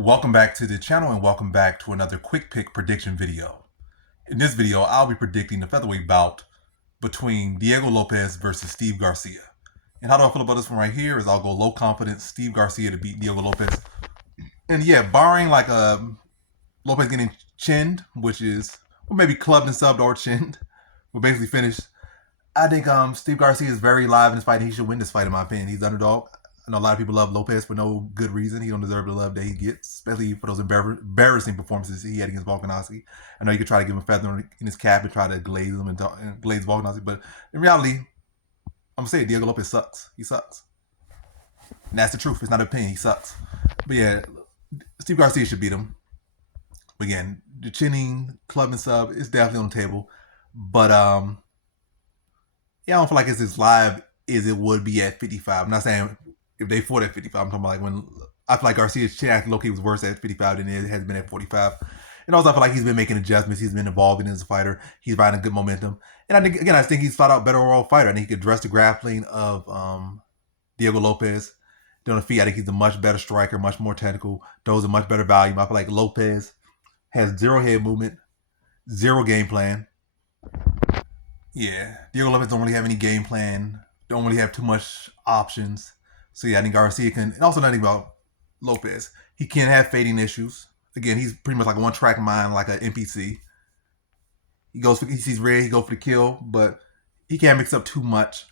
Welcome back to the channel and welcome back to another quick pick prediction video. In this video, I'll be predicting the featherweight bout between Diego Lopes versus Steve Garcia. And how do I feel about this one right here is I'll go low confidence Steve Garcia to beat Diego Lopes. And yeah, barring like Lopes getting chinned, which is, or maybe clubbed and subbed or chinned, we're basically finished. I think Steve Garcia is very live in this fight and he should win this fight in my opinion. He's the underdog. I know a lot of people love Lopes for no good reason. He don't deserve the love that he gets, especially for those embarrassing performances he had against Volkanovski. I know you could try to give him a feather in his cap and try to glaze him and glaze Volkanovski, but in reality, I'm gonna say Diego Lopes sucks. He sucks. And that's the truth. It's not an opinion. He sucks. But yeah, Steve Garcia should beat him. Again, the chinning, club and sub is definitely on the table. But yeah, I don't feel like it's as live as it would be at 55. I'm not saying if they fought at 55. I'm talking about like when I feel like Garcia's chin actually low-key was worse at 55 than it has been at 45. And also I feel like he's been making adjustments. He's been evolving as a fighter. He's riding good momentum. And I think he's flat out better overall fighter. I think he could address the grappling of Diego Lopes. On the feet, I think he's a much better striker, much more technical, throws a much better volume. I feel like Lopes has zero head movement, zero game plan. Yeah, Diego Lopes don't really have any game plan, don't really have too much options. So yeah, I think Garcia can, and also nothing about Lopes. He can have fading issues. Again, he's pretty much like a one-track mind, like an NPC. He sees red, he goes for the kill, but he can't mix up too much.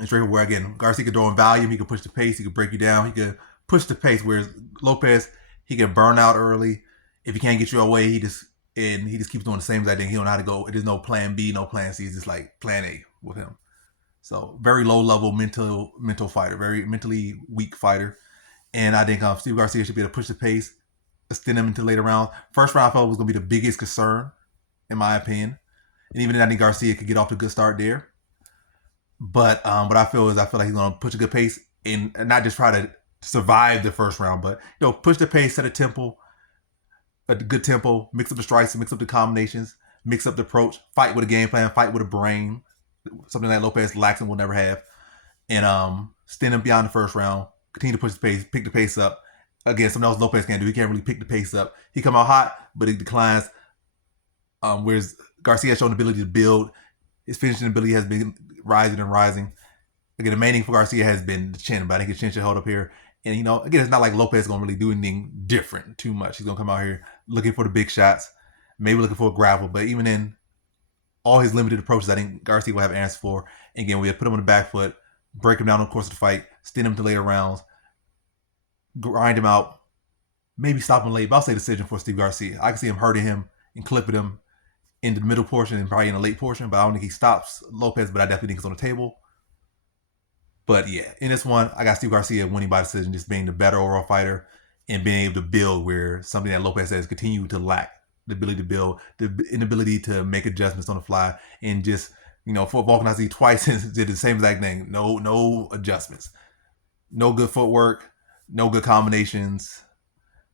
It's right where again, Garcia could throw in volume, he could push the pace, he could break you down, he could push the pace. Whereas Lopes, he can burn out early. If he can't get you away, he just keeps doing the same exact thing. He don't know how to go. There's no plan B, no plan C. It's just like plan A with him. So very low level mental fighter, very mentally weak fighter. And I think Steve Garcia should be able to push the pace, extend him into later rounds. First round I felt was going to be the biggest concern, in my opinion. And even then, I think Garcia could get off to a good start there. But what I feel like he's going to push a good pace and not just try to survive the first round, but push the pace, set a good tempo, mix up the strikes, mix up the combinations, mix up the approach, fight with a game plan, fight with a brain, something that Lopes lacks and will never have, and stand him beyond the first round, continue to push the pace, pick the pace up. Again, something else Lopes can't do. He can't really pick the pace up. He come out hot, but he declines. Whereas Garcia has shown the ability to build. His finishing ability has been rising and rising. Again, the main thing for Garcia has been the chin, but I think his chin should hold up here. And, again, it's not like Lopes is going to really do anything different too much. He's going to come out here looking for the big shots, maybe looking for a grapple. But even in all his limited approaches, I think Garcia will have answers for. And again, we have put him on the back foot, break him down in the course of the fight, extend him to later rounds, grind him out, maybe stop him late. But I'll say decision for Steve Garcia. I can see him hurting him and clipping him in the middle portion and probably in the late portion, but I don't think he stops Lopes, but I definitely think it's on the table. But yeah, in this one, I got Steve Garcia winning by decision, just being the better overall fighter and being able to build where something that Lopes has continued to lack, the ability to build, the inability to make adjustments on the fly, and just, for Volkanovski twice did the same exact thing. No adjustments, no good footwork, no good combinations,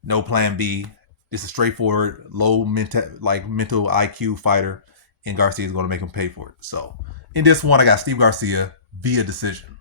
no plan B. Just a straightforward, low mental IQ fighter, and Garcia is going to make him pay for it. So in this one, I got Steve Garcia via decision.